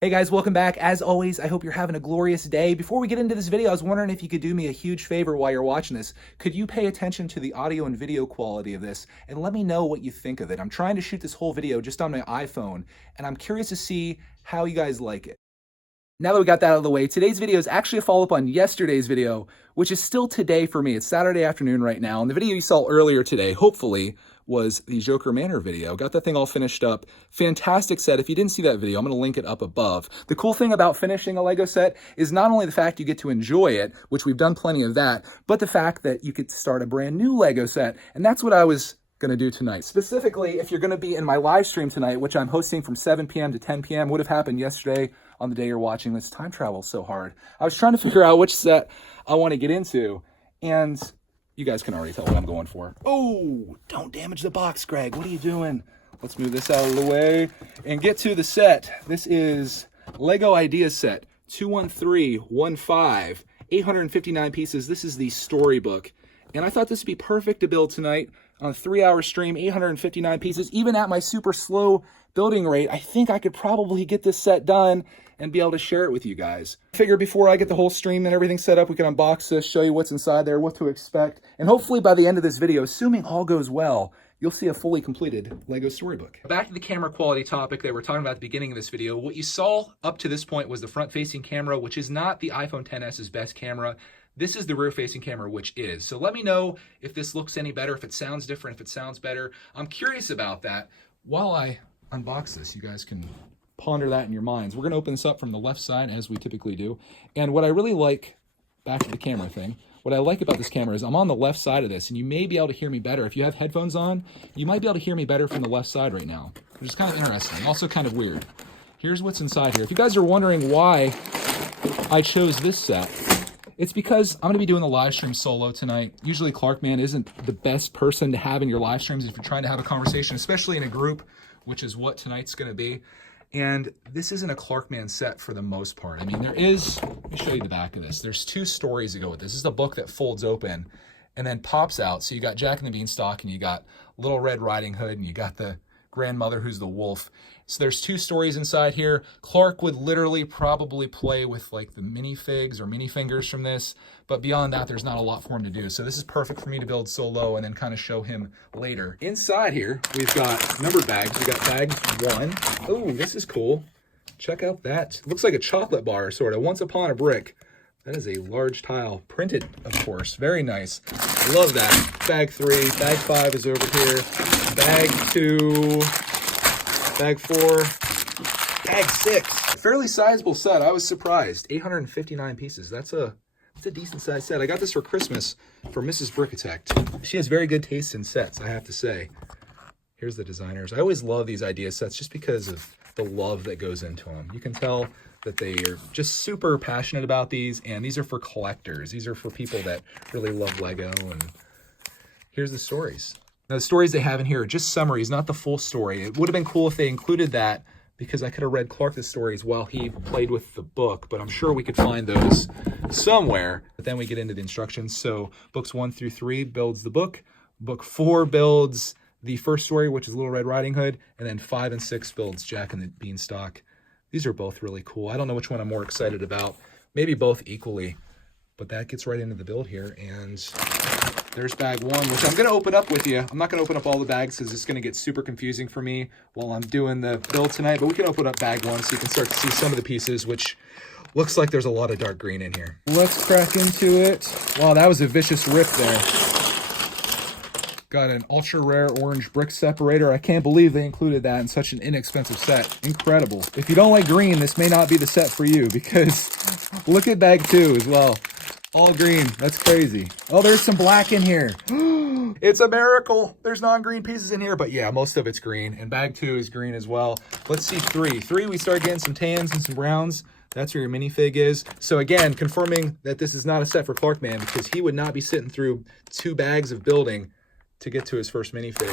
Hey guys, welcome back. As always, I hope you're having a glorious day. Before we get into this video, I was wondering if you could do me a huge favor while you're watching this. Could you pay attention to the audio and video quality of this and let me know what you think of it? I'm trying to shoot this whole video just on my iPhone, and I'm curious to see how you guys like it. Now that we got that out of the way, today's video is actually a follow-up on yesterday's video, which is still today for me. It's Saturday afternoon right now, and the video you saw earlier today, hopefully, was the Joker Manor video. Got that thing all finished up. Fantastic set. If you didn't see that video, I'm going to link it up above. The cool thing about finishing a Lego set is not only the fact you get to enjoy it, which we've done plenty of that, but the fact that you could start a brand new Lego set, and that's what I was going to do tonight. Specifically, if you're going to be in my live stream tonight, which I'm hosting from 7 p.m. to 10 p.m., would have happened yesterday on the day you're watching this. Time travel so hard. I was trying to figure out which set I want to get into, and you guys can already tell what I'm going for. Oh, don't damage the box, Greg. What are you doing? Let's move this out of the way and get to the set. This is Lego Ideas Set 21315, 859 pieces. This is the storybook, and I thought this would be perfect to build tonight on a 3-hour stream, 859 pieces. Even at my super slow building rate, I think I could probably get this set done and be able to share it with you guys. I figure before I get the whole stream and everything set up, we can unbox this, show you what's inside there, what to expect, and hopefully by the end of this video, assuming all goes well, you'll see a fully completed Lego storybook. Back to the camera quality topic that we're talking about at the beginning of this video. What you saw up to this point was the front-facing camera, which is not the iPhone XS's best camera. This is the rear-facing camera, which is. So let me know if this looks any better, if it sounds different, if it sounds better. I'm curious about that. While I unbox this, you guys can ponder that in your minds. We're going to open this up from the left side, as we typically do. And what I really like, back to the camera thing, what I like about this camera is I'm on the left side of this, and you may be able to hear me better. If you have headphones on, you might be able to hear me better from the left side right now, which is kind of interesting, also kind of weird. Here's what's inside here. If you guys are wondering why I chose this set, it's because I'm going to be doing the live stream solo tonight. Usually Clarkman isn't the best person to have in your live streams if you're trying to have a conversation, especially in a group, which is what tonight's going to be. And this isn't a Clarkman set for the most part. I mean, there is, let me show you the back of this. There's 2 stories to go with this. This is the book that folds open and then pops out. So you got Jack and the Beanstalk, and you got Little Red Riding Hood, and you got the grandmother who's the wolf. So there's 2 stories inside here. Clark would literally probably play with like the minifigs or minifingers from this, but beyond that, there's not a lot for him to do. So this is perfect for me to build solo and then kind of show him later. Inside here, we've got number bags. We got bag 1. Oh, this is cool. Check out that. Looks like a chocolate bar, sort of. Once Upon a Brick. That is a large tile, printed, of course. Very nice. Love that. Bag 3. Bag 5 is over here. Bag 2. Bag 4. Bag 6. Fairly sizable set. I was surprised. 859 pieces. That's a decent sized set. I got this for Christmas from Mrs. BRICKITECT. She has very good taste in sets, I have to say. Here's the designers. I always love these idea sets just because of the love that goes into them. You can tell that they are just super passionate about these, and these are for collectors. These are for people that really love Lego. And here's the stories. Now, the stories they have in here are just summaries, not the full story. It would have been cool if they included that, because I could have read Clark the stories while he played with the book, but I'm sure we could find those somewhere. But then we get into the instructions. So books 1 through 3 builds the book. Book 4 builds the first story, which is Little Red Riding Hood, and then 5 and 6 builds Jack and the Beanstalk. These are both really cool. I don't know which one I'm more excited about. Maybe both equally, but that gets right into the build here. And there's bag 1, which I'm going to open up with you. I'm not going to open up all the bags because it's going to get super confusing for me while I'm doing the build tonight, but we can open up bag 1 so you can start to see some of the pieces, which looks like there's a lot of dark green in here. Let's crack into it. Wow, that was a vicious rip there. Got an ultra rare orange brick separator. I can't believe they included that in such an inexpensive set. Incredible. If you don't like green, this may not be the set for you, because look at bag 2 as well. All green. That's crazy. Oh, there's some black in here. It's a miracle. There's non-green pieces in here, but yeah, most of it's green. And bag 2 is green as well. Let's see 3. 3, we start getting some tans and some browns. That's where your minifig is. So again, confirming that this is not a set for Clarkman, because he would not be sitting through 2 bags of building to get to his first minifig.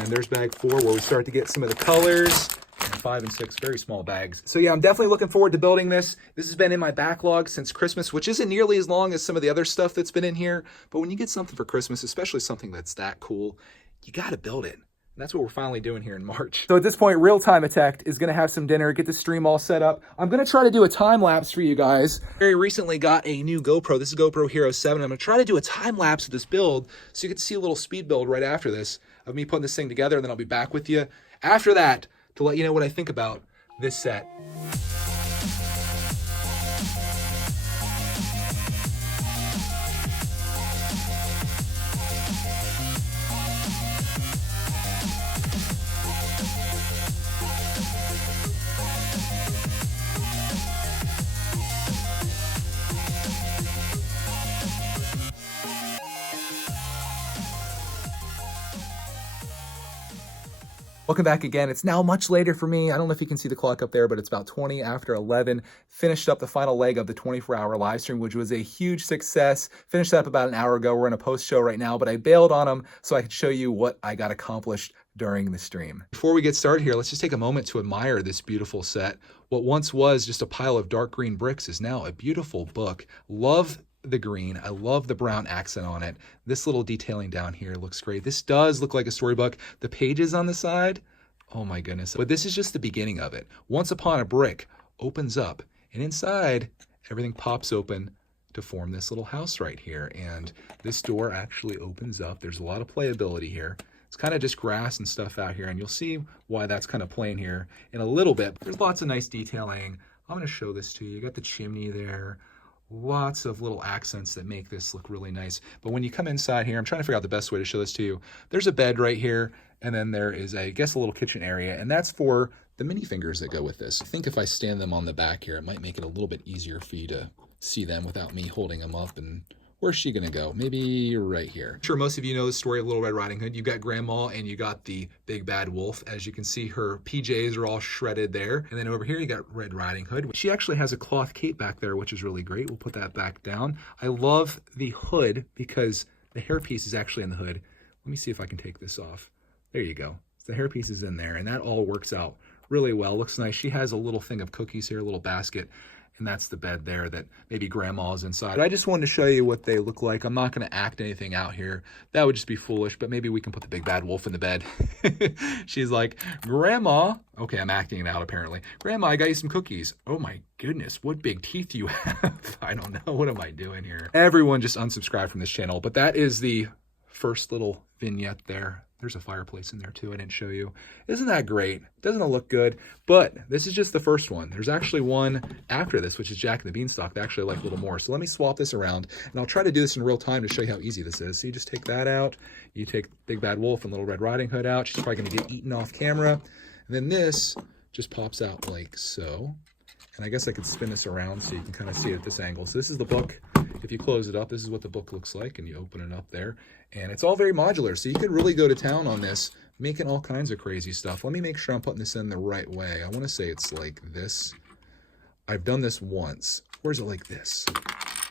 And there's bag 4, where we start to get some of the colors. And 5 and 6, very small bags. So yeah, I'm definitely looking forward to building this. This has been in my backlog since Christmas, which isn't nearly as long as some of the other stuff that's been in here. But when you get something for Christmas, especially something that's that cool, you got to build it. And that's what we're finally doing here in March. So at this point, Real-Time Attack is going to have some dinner, get the stream all set up. I'm going to try to do a time lapse for you guys. Very recently got a new GoPro. This is GoPro Hero 7. I'm going to try to do a time lapse of this build so you get to see a little speed build right after this of me putting this thing together, and then I'll be back with you after that to let you know what I think about this set. Welcome back again. It's now much later for me. I don't know if you can see the clock up there, but it's about 20 after 11. Finished up the final leg of the 24-hour live stream, which was a huge success. Finished that up about an hour ago. We're in a post show right now, but I bailed on them so I could show you what I got accomplished during the stream. Before we get started here, let's just take a moment to admire this beautiful set. What once was just a pile of dark green bricks is now a beautiful book. Love the green. I love the brown accent on it. This little detailing down here looks great. This does look like a storybook. The pages on the side, oh my goodness. But this is just the beginning of it. Once Upon a Brick opens up, and inside everything pops open to form this little house right here. And this door actually opens up. There's a lot of playability here. It's kind of just grass and stuff out here, and you'll see why that's kind of plain here in a little bit. There's lots of nice detailing. I'm going to show this to you. You got the chimney there. Lots of little accents that make this look really nice. But when you come inside here, I'm trying to figure out the best way to show this to you. There's a bed right here, and then there is, I guess, a little kitchen area, and that's for the minifingers that go with this. I think if I stand them on the back here, it might make it a little bit easier for you to see them without me holding them up. And where's she gonna go? Maybe right here. I'm sure most of you know the story of Little Red Riding Hood. You got Grandma and you got the big bad wolf. As you can see, her PJs are all shredded there. And then over here, you got Red Riding Hood. She actually has a cloth cape back there, which is really great. We'll put that back down. I love the hood because the hairpiece is actually in the hood. Let me see if I can take this off. There you go. The hairpiece is in there, and that all works out really well. Looks nice. She has a little thing of cookies here, a little basket. And that's the bed there that maybe Grandma's inside. But I just wanted to show you what they look like. I'm not going to act anything out here. That would just be foolish, but maybe we can put the big bad wolf in the bed. She's like, Grandma. Okay, I'm acting it out apparently. Grandma, I got you some cookies. Oh my goodness, what big teeth you have. I don't know. What am I doing here? Everyone just unsubscribe from this channel, but that is the first little vignette there. There's a fireplace in there too, I didn't show you. Isn't that great? Doesn't it look good? But this is just the first one. There's actually one after this, which is Jack and the Beanstalk. They actually like a little more. So let me swap this around, and I'll try to do this in real time to show you how easy this is. So you just take that out. You take Big Bad Wolf and Little Red Riding Hood out. She's probably gonna get eaten off camera. And then this just pops out like so. And I guess I could spin this around so you can kind of see it at this angle. So this is the book. If you close it up, this is what the book looks like, and you open it up there. And it's all very modular, so you could really go to town on this, making all kinds of crazy stuff. Let me make sure I'm putting this in the right way. I want to say it's like this. I've done this once. Where's it like this?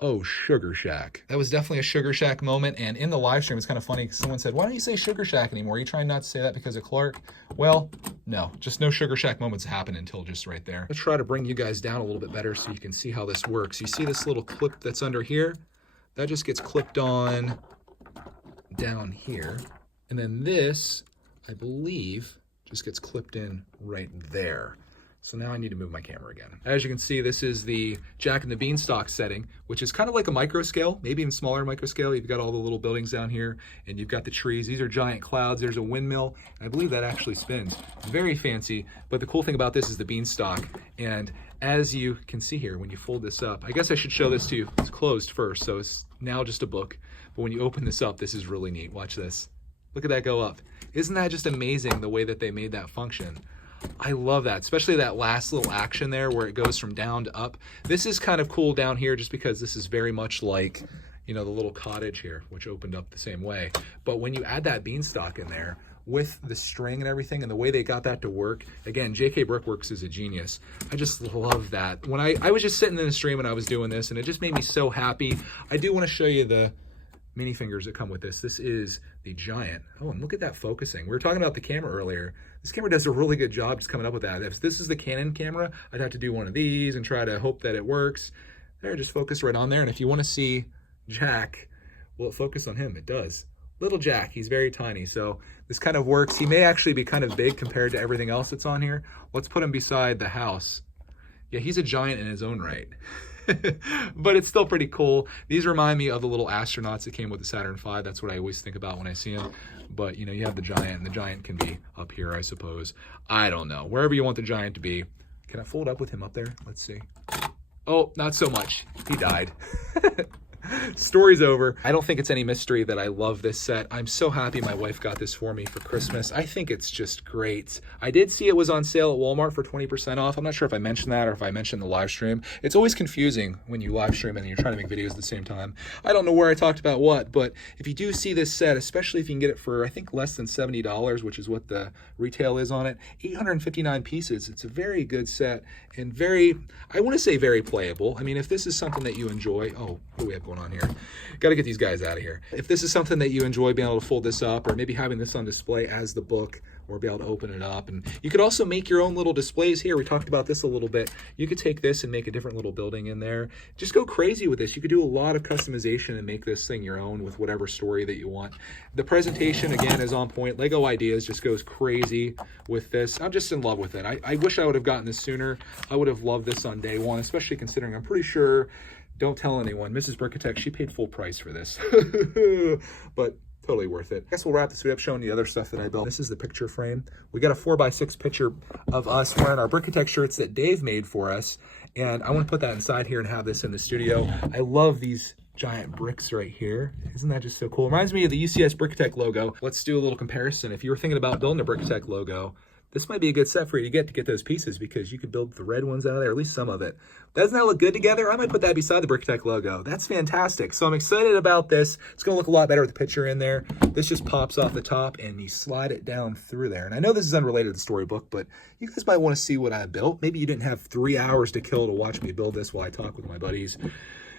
Oh, Sugar Shack. That was definitely a Sugar Shack moment, and in the live stream, it's kind of funny because someone said, why don't you say Sugar Shack anymore? Are you trying not to say that because of Clark? Well, no, just no Sugar Shack moments happen until just right there. Let's try to bring you guys down a little bit better so you can see how this works. You see this little clip that's under here? That just gets clipped on down here. And then this, I believe, just gets clipped in right there. So now I need to move my camera again. As you can see, this is the Jack and the Beanstalk setting, which is kind of like a micro scale, maybe even smaller micro scale. You've got all the little buildings down here, and you've got the trees. These are giant clouds. There's a windmill. I believe that actually spins. Very fancy, but the cool thing about this is the beanstalk. And as you can see here, when you fold this up, I guess I should show this to you. It's closed first, so it's now just a book. But when you open this up, this is really neat. Watch this. Look at that go up. Isn't that just amazing, the way that they made that function? I love that, especially that last little action there where it goes from down to up. This is kind of cool down here just because this is very much like, you know, the little cottage here, which opened up the same way. But when you add that beanstalk in there with the string and everything and the way they got that to work, again, JK Brickworks is a genius. I just love that. When I was just sitting in the stream and I was doing this, and it just made me so happy. I do want to show you the minifingers that come with this. This is the giant. Oh, and look at that focusing. We were talking about the camera earlier. This camera does a really good job just coming up with that. If this is the Canon camera, I'd have to do one of these and try to hope that it works. There, just focus right on there. And if you want to see Jack, will it focus on him? It does. Little Jack, he's very tiny, so this kind of works. He may actually be kind of big compared to everything else that's on here. Let's put him beside the house. Yeah, he's a giant in his own right. But it's still pretty cool. These remind me of the little astronauts that came with the Saturn V. That's what I always think about when I see them. But, you know, you have the giant, and the giant can be up here, I suppose. I don't know. Wherever you want the giant to be. Can I fold up with him up there? Let's see. Oh, not so much. He died. Story's over. I don't think it's any mystery that I love this set. I'm so happy my wife got this for me for Christmas. I think it's just great. I did see it was on sale at Walmart for 20% off. I'm not sure if I mentioned that or if I mentioned the live stream. It's always confusing when you live stream and you're trying to make videos at the same time. I don't know where I talked about what, but if you do see this set, especially if you can get it for, I think, less than $70, which is what the retail is on it, 859 pieces. It's a very good set and very, I want to say very playable. I mean, if this is something that you enjoy, oh, what do we have going on here? Got to get these guys out of here. If this is something that you enjoy, being able to fold this up or maybe having this on display as the book or be able to open it up. And you could also make your own little displays here. We talked about this a little bit. You could take this and make a different little building in there. Just go crazy with this. You could do a lot of customization and make this thing your own with whatever story that you want. The presentation, again, is on point. Lego Ideas just goes crazy with this. I'm just in love with it. I wish I would have gotten this sooner. I would have loved this on day one, especially considering I'm pretty sure, don't tell anyone, Mrs. BRICKITECT, she paid full price for this. But totally worth it. I guess we'll wrap this video up showing the other stuff that I built. This is the picture frame. We got a 4x6 picture of us wearing our BRICKITECT shirts that Dave made for us. And I want to put that inside here and have this in the studio. I love these giant bricks right here. Isn't that just so cool? Reminds me of the UCS BRICKITECT logo. Let's do a little comparison. If you were thinking about building a BRICKITECT logo, this might be a good set for you to get those pieces because you could build the red ones out of there, at least some of it. Doesn't that look good together? I might put that beside the BRICKITECT logo. That's fantastic. So I'm excited about this. It's going to look a lot better with the picture in there. This just pops off the top and you slide it down through there. And I know this is unrelated to the storybook, but you guys might want to see what I built. Maybe you didn't have 3 hours to kill to watch me build this while I talk with my buddies.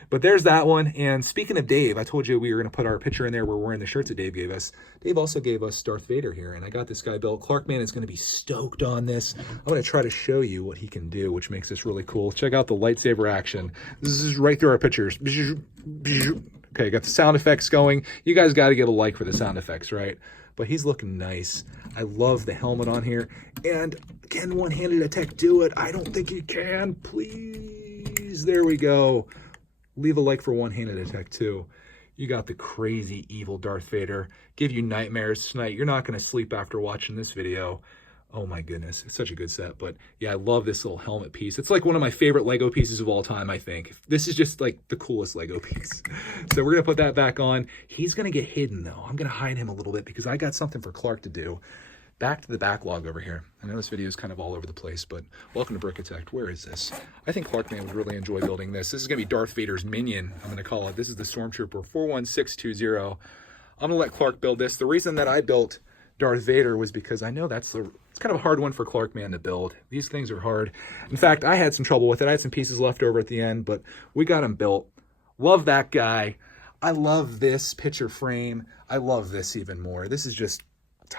But there's that one. And speaking of Dave, I told you we were going to put our picture in there. We're wearing the shirts that Dave gave us. Dave also gave us Darth Vader here, and I got this guy built. Clarkman is going to be stoked on this. I'm going to try to show you what he can do, which makes this really cool. Check out the lightsaber action. This is right through our pictures. Okay, got the sound effects going. You guys got to give a like for the sound effects, right? But he's looking nice. I love the helmet on here. And can one-handed attack do it? I don't think he can. Please. There we go. Leave a like for one-handed attack too. You got the crazy evil Darth Vader. Give you nightmares tonight. You're not going to sleep after watching this video. Oh my goodness, it's such a good set. But yeah, I love this little helmet piece. It's like one of my favorite Lego pieces of all time, I think. This is just like the coolest Lego piece. So we're going to put that back on. He's going to get hidden though. I'm going to hide him a little bit because I got something for Clark to do. Back to the backlog over here. I know this video is kind of all over the place, but welcome to BRICKITECT. Where is this? I think Clarkman would really enjoy building this. This is going to be Darth Vader's minion, I'm going to call it. This is the Stormtrooper 41620. I'm going to let Clark build this. The reason that I built Darth Vader was because I know it's kind of a hard one for Clarkman to build. These things are hard. In fact, I had some trouble with it. I had some pieces left over at the end, but we got him built. Love that guy. I love this picture frame. I love this even more. This is just,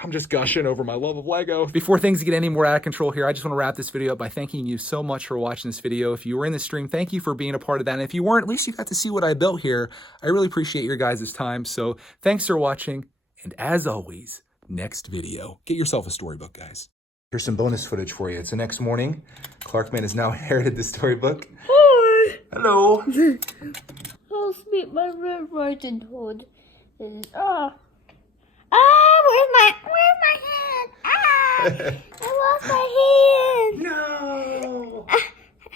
I'm just gushing over my love of Lego. Before things get any more out of control here, I just want to wrap this video up by thanking you so much for watching this video. If you were in the stream, thank you for being a part of that. And if you weren't, at least you got to see what I built here. I really appreciate your guys' time. So thanks for watching. And as always, next video, get yourself a storybook, guys. Here's some bonus footage for you. It's the next morning. Clarkman has now inherited the storybook. Hi. Hello. I'll meet my Red Riding Hood. Where's my hand? I lost my hand. No.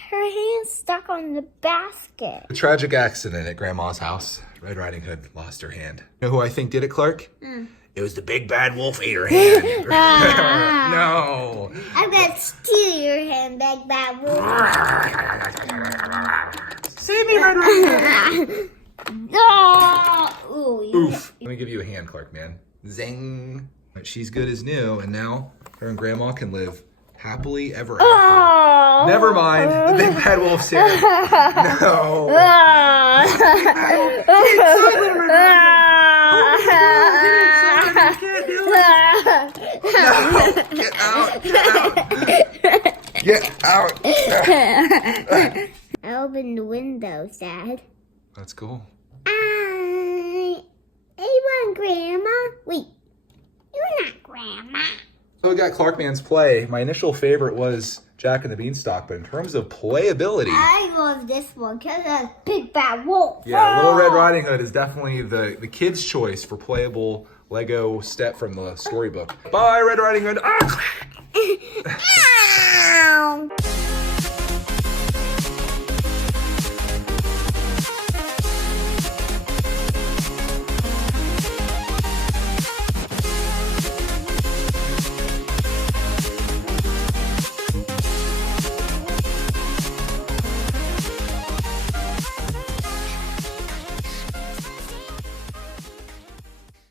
Her hand's stuck on the basket. A tragic accident at Grandma's house. Red Riding Hood lost her hand. You know who I think did it, Clark? It was the big bad wolf ate her hand. No. I'm gonna steal your hand, big bad wolf. Save me, Red Riding Hood. No. Oof. Let me give you a hand, Clarkman. Zing. She's good as new, and now her and Grandma can live happily ever after. Never mind. The big bad wolf's here. No. No. Get out. Get out. I opened the window, Dad. That's cool. I want I'm Grandma. Wait, you're not Grandma. So we got Clarkman's Play. My initial favorite was Jack and the Beanstalk, but in terms of playability, I love this one because it's a big bad wolf. yeah, Little Red Riding Hood is definitely the kids' choice for playable Lego step from the storybook. Bye, Red Riding Hood. Ah! Ow.